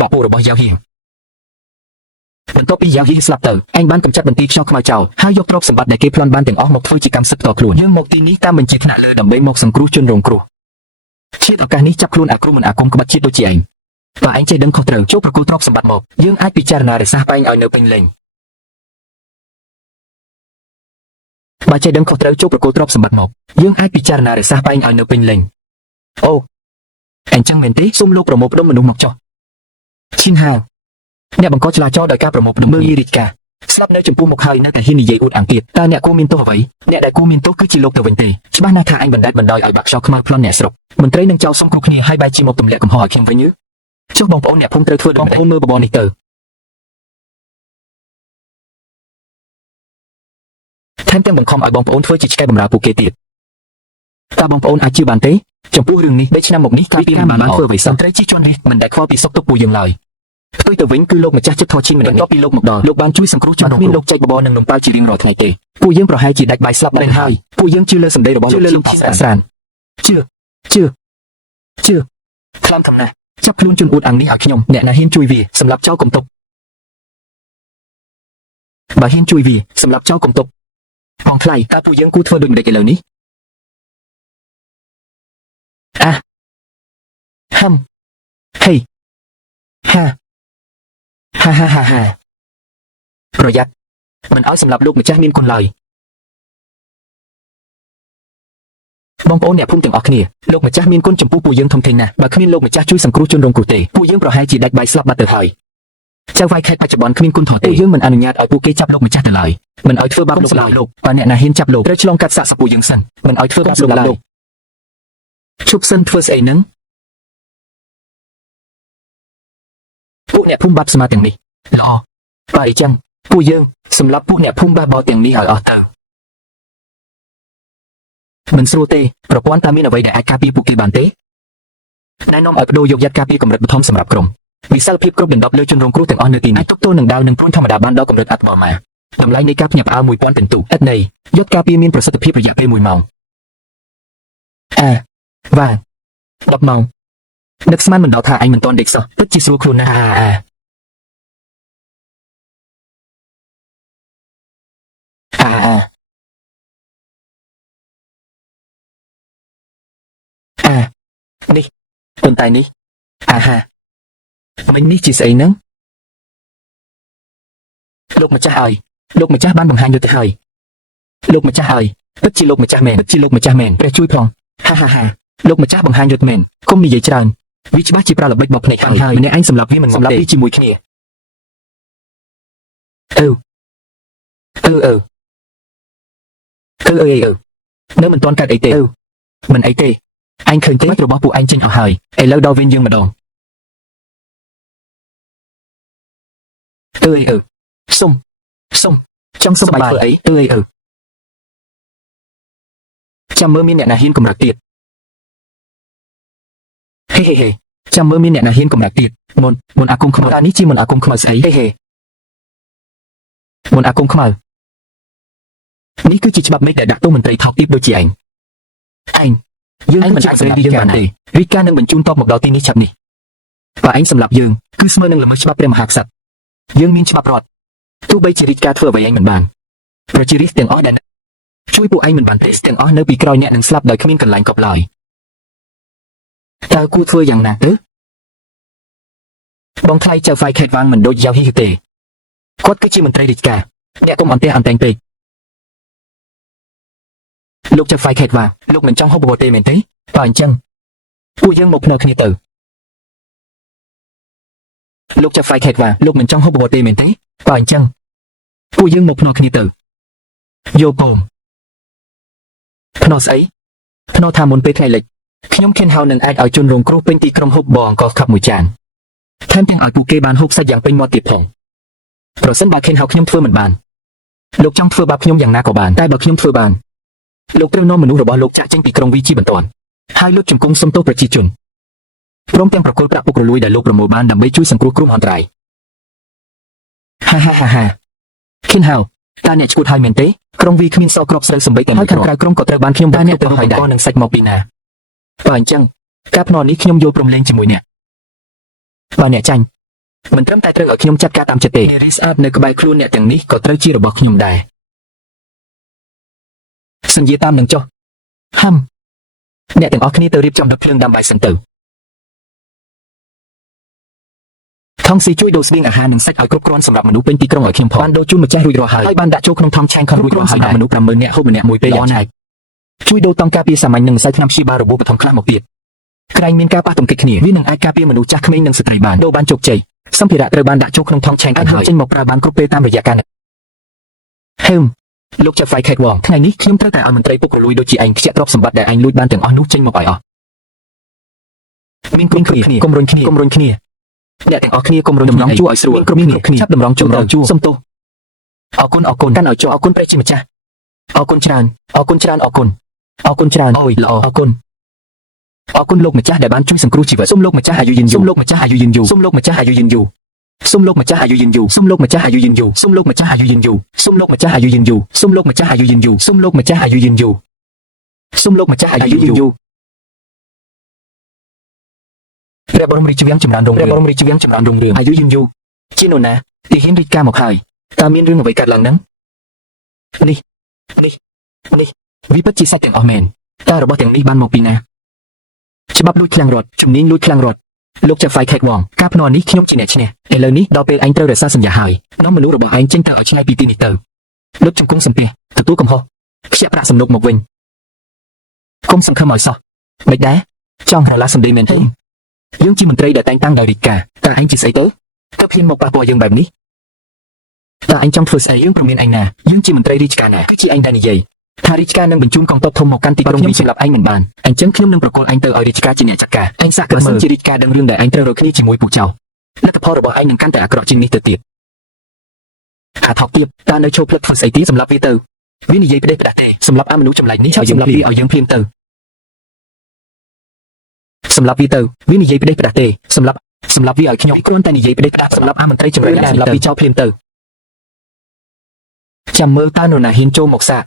បពុរបស់យ៉ាវហ៊ីបន្ទាប់ពីយ៉ាវហ៊ីស្លាប់ទៅឯងបានកម្ចាត់បន្ទាយខ្យល់ខ្មៅចោលហើយយកទ្រព្យសម្បត្តិដែលគេប្លន់បានទាំងអស់មកធ្វើជាកម្មសិទ្ធិផ្ទាល់ខ្លួនយើងមកទីនេះតាមបញ្ជាថ្នាក់លើដើម្បីមកសង្គ្រោះជនរងគ្រោះឈានឱកាសនេះចាប់ខ្លួនអាគ្រូមិនអាគមក្បត់ជាតិដូចជាឯងបើឯងចេះដឹងខុសត្រូវចូលប្រគល់ទ្រព្យសម្បត្តិមកយើងអាចពិចារណារសាស្បែងឲ្យនៅពេញលេញបើចេះដឹងខុសត្រូវចូលប្រគល់ទ្រព្យសម្បត្តិមកយើងអាចពិចារណារសាស្បែងឲ្យនៅពេញលេញអូអញ្ចឹងមែនទេសូមលោកប្រមូលផ្ដុំមនុស្សមកចុះឈិនហាវអ្នកបង្កចលាចលដោយការប្រមូលផ្ដុំមើលរាជការស្លាប់នៅចំពោះមុខហើយនៅតែហ៊ាននិយាយអួតអាងទៀតតើអ្នកគួរមានទោសអ្វីអ្នកដែលគួរមានទោសគឺជាលោកទៅវិញទេច្បាស់ណាស់ថាអញបណ្តែតបណ្ដោយឲ្យបាក់ខ្យល់ខ្មៅប្លន់អ្នកស្រុកមន្ត្រីនឹងចោលសុំគ្រប់គ្នាហើយបែរជាមកទម្លាក់កំហុសឲ្យខ្ញុំវិញចុះបងប្អូនអ្នកភូមិត្រូវធ្វើដូចម្តេចបងប្អូនមើលបបរនេះទៅថែមទាំងបង្ខំឲ្យបងប្អូនធ្វើជាឆ្កែបម្រើពួកគេទៀតតើបងប្អូនអាចជឿបានទេចំពោះរឿងនេះ3ឆ្នាំមកនេះការពីបានធ្វើអ្វីសោះត្រីជាជនរាជមិនដែលខ្វល់ពីសុខទុក្ខពួកយើងឡើយផ្ទុយទៅវិញគឺលោកម្ចាស់ចិត្តថតឈីម្នាក់បន្ទាប់ពីលោកមកដល់លោកបានជួយសង្គ្រោះជនរងគ្រោះមានលោកចែកបបរនិងនំប៉ាវជារៀងរាល់ថ្ងៃទេពួកយើងប្រហែលជាដាច់បាយស្លាប់ដែរហើយពួកយើងជឿលើសម្ដីរបស់លោកលោកស្រានជឿខ្លាំងណាស់ចាប់ខ្លួនជនអួតអាំងនេះឲ្យខ្ញុំអ្នកណាហ៊ានជួយវាសម្រាប់ចោលកុំទុកបើហ៊ានជួយវាសម្រាប់ចោលកុំទុកបងថ្លៃតើពួកយើងគួរធ្វើដូចម្តេចឥឡូវនេះហេហាប្រយ័ត្នមិនឲ្យសម្រាប់លោកម្ចាស់មានគុណឡើយបងប្អូនអ្នកភូមិទាំងអស់គ្នាលោកម្ចាស់មានគុណចំពោះពួកយើងធំធេងណាស់បើគ្មានលោកម្ចាស់ជួយសង្គ្រោះជនរងគ្រោះទេពួកយើងប្រហែលជាដាច់បាយស្លាប់បាត់ទៅហើយចៅវាយខេត្តបច្ចុប្បន្នគ្មានគុណធម៌ទេយើងមិនអនុញ្ញាតឲ្យពួកគេចាប់លោកម្ចាស់ទៅឡើយមិនឲ្យធ្វើបាបលោកឡើយលោកបើអ្នកណាហ៊ានចាប់លោកត្រូវឆ្លងកាត់សាកសពពួកយើងសិនមិនឲ្យធ្វើបាបលោកឡើយជប់សិនធ្វើស្អីនឹងពួកអ្នកភូមិបាត់ស្មាទាំងនេះល្អបើអញ្ចឹងពួកយើងសម្រាប់ពួកអ្នកភូមិបាសបោទាំងនេះឲ្យអស់ទៅមិនស្រួលទេប្រព័ន្ធតើមានអ្វីដែលអាចការពារពួកគេបានទេណែនាំឲ្យបដូរយកយ៉ាត់ការពារកម្រិតបឋមសម្រាប់ក្រុមវិសាលភាពគ្រប់ដណ្ដប់លើជនរងគ្រោះទាំងអស់នៅទីនេះទប់ទល់នឹងដាវនិងព្រួនធម្មតាបានដល់កម្រិតអាត្មាម៉ាតម្លៃនៃការផ្ញើផ្អើល 1000 ពិន្ទុឥតន័យយុទ្ធការពារមានប្រសិទ្ធភាពរយៈពេល1ម៉ោងវ៉ា10ម៉ោងនឹកស្មានមិនដល់ថាអញមិនទាន់ដេកសោះពិតជាស្រួលខ្លួនណាស់នេះប៉ុន្តែនេះមិញនេះជាស្អីហ្នឹងលោកម្ចាស់ឲ្យលោកម្ចាស់បានបង្ហាញយុទ្ធទៅហើយលោកម្ចាស់ឲ្យពិតជាលោកម្ចាស់មែនព្រះជួយផងលោកម្ចាស់បង្ហាញយុទ្ធមែនកុំនិយាយច្រើនវាច្បាស់ជាប្រើល្បិចបោកភ្នែកហើយម្នាក់ឯងសម្រាប់វាមិនសម្រាប់វាជាមួយគ្នានៅមិនទាន់កាត់អីទេមិនអីទេអញឃើញទេរបស់ពួកឯងចេញអស់ហើយឥឡូវដល់វិញយើងម្ដងសុំចង់សុំបាយធ្វើអីចាំមើលមានអ្នកណាហ៊ានកម្រើកទៀតហេចាំមើលមានអ្នកណាហ៊ានកម្រើកទៀតមុនអាគមខ្មៅនេះជាមុនអាគមខ្មៅស្អីមុនអាគមខ្មៅនេះគឺជាច្បាប់មេឃដែលដាក់ទោសមន្ត្រីថោកទាបដូចជាឯងយើងមិនអាចសម្រាប់យើងបានទេរាជការនឹងបញ្ជូនតបមកដល់ទីនេះឆាប់នេះបើឯងសម្រាប់យើងគឺស្មើនឹងល្មើសច្បាប់ព្រះមហាក្សត្រយើងមានច្បាប់រដ្ឋទោះបីជារាជការធ្វើអ្វីឯងមិនបានប្រជារាស្ត្រទាំងអស់ដែលជួយពួកឯងមិនបានទេទាំងអស់នៅពីក្រោយអ្នកនឹងស្លាប់ដោយគ្មានកន្លែងកប់ឡើយតើគួរធ្វើយ៉ាងណាទៅបងថ្លៃចៅហ្វាយខេតវាងមិនដូចយ៉ាវហ៊ីទេគាត់គឺជាមន្ត្រីរាជការអ្នកកុំអន្ទះអន្តែងពេកលោកចៅហ្វាយខេតវាងលោកមិនចង់ហូបបបរទេមែនទេបើអញ្ចឹងពួកយើងមកភ្នើគ្នាទៅលោកចៅហ្វាយខេតវាងលោកមិនចង់ហូបបបរទេមែនទេបើអញ្ចឹងពួកយើងមកភ្នើគ្នាទៅយកពងភ្នើស្អីភ្នើថាមុនពេលថ្ងៃលិចខ្ញុំខិនហៅនឹងអាចឲ្យជនរងគ្រោះពេញទីក្រុមហូបបរអង្គខាប់មួយចានថែមទាំងឲ្យពួកគេបានហូបសាច់យ៉ាងពេញមាត់ទៀតផងប្រសិនបើខិនហៅខ្ញុំធ្វើមិនបានលោកចង់ធ្វើបាបខ្ញុំយ៉ាងណាក៏បានតែបើខ្ញុំធ្វើបានលោកត្រូវនាំមនុស្សរបស់លោកចាក់ចេញពីក្រុងវីជាបន្ទាន់ហើយលោកជំគុំសុំទោសប្រជាជនព្រមទាំងប្រគល់ប្រាក់ពុករលួយដែលលោកប្រមូលបានដើម្បីជួយសង្គ្រោះគ្រោះមហន្តរាយខិនហៅតើអ្នកឈួតហើយមែនទេក្រុងវីគ្មានសល់គ្រាប់ស្រូវសំបីតែមួយគ្រាប់ហើយខាងក្រៅក្រុងក៏ត្រូវបានខ្ញុំបានអ្នកទៅហើយដែរនឹងសាច់មកពីណាបើអញ្ចឹងការភ្នាល់នេះខ្ញុំយល់ព្រមលេងជាមួយអ្នកបើអ្នកចាញ់ មិនត្រឹមតែត្រូវឲ្យខ្ញុំចាត់ការតាមចិត្តទេនារីស្អាតនៅក្បែរខ្លួនអ្នកទាំងនេះក៏ត្រូវជារបស់ខ្ញុំដែរសន្យាតាមនឹងចុះហាំអ្នកទាំងអស់គ្នាទៅរៀបចំដុតភ្លើងដាំបាយសិនទៅថងស៊ីជួយដូរស្បៀងអាហារនិងសាច់ឲ្យគ្រប់គ្រាន់សម្រាប់មនុស្សពេញទីក្រុងឲ្យខ្ញុំផងបានដូរជូនម្ចាស់រួចរាល់ហើយបានដាក់ចូលក្នុងថង់ឆែងខំរួចរាល់ហើយមនុស្ស 50000 នាក់ហូបម្នាក់មួយពេលយ៉ាងឆាប់ជួយដូរតង់ការពារសាមញ្ញនិងម្សៅថ្នាំព្យាបាលរបួសបឋមខ្លះមកទៀតក្រែងមានការប៉ះទង្គិចគ្នាវានឹងអាចការពារមនុស្សចាស់ក្មេងនិងស្ត្រីបានដូរបានជោគជ័យសម្ភារៈត្រូវបានដាក់ចូលក្នុងថង់ឆែងហើយចេញមកប្រើបានគ្រប់ពេលតាមរយៈការហឹមលោកចាហ្វៃខេតវងថ្ងៃនេះខ្ញុំត្រូវតែឲ្យមន្ត្រីពុករលួយដូចជាឯងខ្ជាក់ទ្រព្យសម្បត្តិដែលឯងលួចបានទាំងអស់នោះចេញមកឲ្យអស់មានគុំគ្នាគំរុញគ្នាអ្នកទាំងអស់គ្នាគំរុញតម្រង់ជួរឲ្យស្រួលគ្រប់គ្នាចាប់តម្រង់ជួរសុំទោសអរគុណកាន់ឲ្យជួរអរគុណព្រះជាម្ចាស់អរគុណច្រើនអូយល្អអរគុណលោកម្ចាស់ដែលបានជួយសង្គ្រោះជីវិតសូមលោកម្ចាស់អាយុយឺនយូរសូមលោកម្ចាស់អាយុយឺនយូរសូមលោកម្ចាស់អាយុយឺនយូរសូមលោកម្ចាស់អាយុយឺនយូរសូមលោកម្ចាស់អាយុយឺនយូរសូមលោកម្ចាស់អាយុយឺនយូរសូមលោកម្ចាស់អាយុយឺនយូរសូមលោកម្ចាស់អាយុយឺនយូរសូមលោកម្ចាស់អាយុយឺនយូរសូមលោកម្ចាស់អាយុយឺនយូរព្រះបរមរាជវាំងចម្រើនរុងរឿងអាយុយឺនយូរជានរណាទីហ៊ានរាជការមកហើយតើមានរឿងអ្វីកើតឡើងនឹងនេះវិបត្តិជាសាច់ទាំងអស់មែនតើរបស់ទាំងនេះបានមកពីណាច្បាប់លួចឃ្លាំងរត់ជំនាញលួចឃ្លាំងរត់លោកចាហ្វៃខេតវងការភ្នាល់នេះខ្ញុំជាអ្នកឈ្នះឥឡូវនេះដល់ពេលឯងត្រូវរក្សាសន្យាហើយនាំមនុស្សរបស់ឯងចេញទៅឲ្យឆ្ងាយពីទីនេះទៅលុតជង្គង់សំពះទទួលកំហុសខ្ជាក់ប្រាក់សំណុកមកវិញគុំសង្ឃឹមឲ្យសោះមិនដែរចង់រឡាសម្ដីមែនទេយើងជាមន្ត្រីដែលតែងតាំងដោយរាជការតើឯងជាស្អីទៅហ៊ានមកប៉ះពាល់យើងបែបនេះតើឯងចង់ធ្វើស្អីយើងប្រមានឯងណាយើងជាមន្ត្រីរាជការណាគឺជាឯងដែលនិយាយថារាជការនឹងបញ្ជូនកងទ័ពធំមកកាន់ទីក្រុងខ្ញុំសម្រាប់ឯងមិនបានអញ្ចឹងខ្ញុំនឹងប្រកល់ឯងទៅឲ្យរាជការជាអ្នកចាត់ការឯងសាកគិតមើលជារាជការដឹងរឿងដែលឯងត្រូវរកគ្នាជាមួយពួកចៅលទ្ធផលរបស់ឯងនឹងកាន់តែអាក្រក់ជាងនេះទៅទៀតហាថោកទៀតតើនៅឈប់ផ្លឹកធ្វើស្អីទៀតសម្រាប់វាទៅវានិយាយផ្ដេសផ្ដាស់ទេសម្រាប់អាមនុស្សចម្លែកនេះឲ្យយើងភ្លាមទៅសម្រាប់វាទៅវានិយាយផ្ដេសផ្ដាស់ទេសម្រាប់វាឲ្យខ្ញុំគ្រាន់តែនិយាយផ្ដេសផ្ដាស់សម្រាប់អាមន្ត្រីចម្លែកសម្រាប់វាចោលភ្លាមទៅចាំមើលតើនរណាហ៊ានចូលមកសាក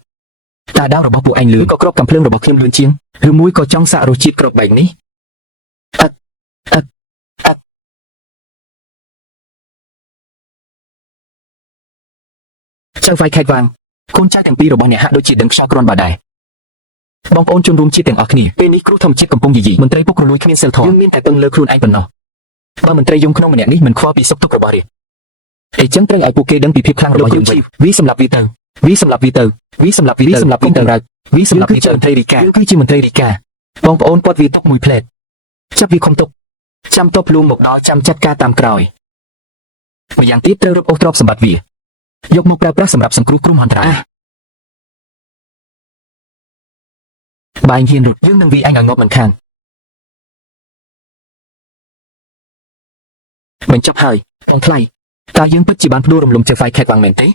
តើដាវរបស់ពួកឯងលឿនក៏គ្រាប់កំភ្លើងរបស់ខ្ញុំលឿនជាងឬមួយក៏ចង់សាករសជាតិគ្រាប់បែកនេះចៅហ្វៃខេតវាងកូនចៅទាំងពីររបស់អ្នកហាក់ដូចជាដឹងខ្យល់គ្រាន់បើដែរបងប្អូនជនរួមជាតិទាំងអស់គ្នាពេលនេះគ្រូធម្មជាតិកំពុងយីមន្ត្រីពុករលួយគ្មានសិលធម៌យើងមានតែពឹងលើខ្លួនឯងប៉ុណ្ណោះបើមន្ត្រីយងក្នុងម្នាក់នេះមិនខ្វល់ពីសុខទុក្ខរបស់រាជអញ្ចឹងត្រូវឲ្យពួកគេដឹងពីភាពខ្លាំងរបស់យើងវាសម្រាប់វាទៅសម្រាប់វាទៅគឺជាមន្ត្រីរាជការបងប្អូនគាត់វាទុកមួយផ្លែតចាប់វាខំទុកចាំតបលួងមកដល់ចាំចាត់ការតាមក្រោយម្យ៉ាងទៀតត្រូវរឹបអូសទ្រព្យសម្បត្តិវាយកមកប្រើប្រាស់សម្រាប់សង្គ្រោះគ្រោះមហន្តរាយបាយហ៊ានរត់យើងនឹងវាអញឲ្យងាប់មិនខានបញ្ចប់ហើយបងថ្លៃតើយើងពិតជាបានផ្ដួលរំលំចៅហ្វៃខេតវាងមែនទេ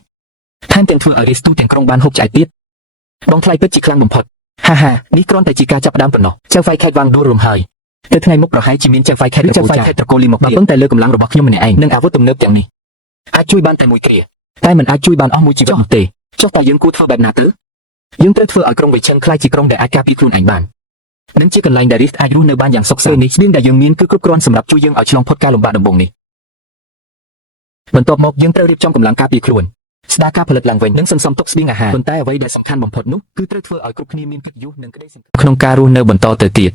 ថែមទាំងធ្វើឲ្យរីស្ទូទាំងក្រុងបានហូបឆ្អែតទៀតបងថ្លៃពិតជាខ្លាំងបំផុតហានេះគ្រាន់តែជាការចាប់ផ្ដើមប៉ុណ្ណោះចៅហ្វៃខេតវាងដួលរំហើយទៅថ្ងៃមុខប្រហែលជាមានចៅហ្វៃខេតត្រកូលលីមកទៀតប៉ុន្តែលើកម្លាំងរបស់ខ្ញុំម្នាក់ឯងនិងអាវុធទំនើបទាំងនេះអាចជួយបានតែមួយគ្រាតែមិនអាចជួយបានអស់មួយជីវិតនោះទេចុះតើយើងគួរធ្វើបែបណាទៅយើងត្រូវធ្វើឲ្យក្រុងវៃឈិនខ្លាយជាក្រុងដែលអាចការពារខ្លួនឯងបាននិងជាកន្លែងដែលរីសអាចរស់នៅបានយ៉ាងសុខសាន្តនេះស្បៀងដែលយើងមានគឺគ្រប់គ្រាន់សម្រាប់ជួយយើងឲ្យឆ្លងផុតការលំបាកដំបូងនេះបន្ទាប់មកយើងត្រូវរៀបចំកម្លាំងការពារខ្លួនស្ដារការផលិតឡើងវិញនិងសន្សំទុកស្បៀងអាហារប៉ុន្តែអ្វីដែលសំខាន់បំផុតនោះគឺត្រូវធ្វើឲ្យគ្រប់គ្នាមានកិត្តិយសនិងក្តីសង្ឃឹមក្នុងការរស់នៅបន្តទៅទៀត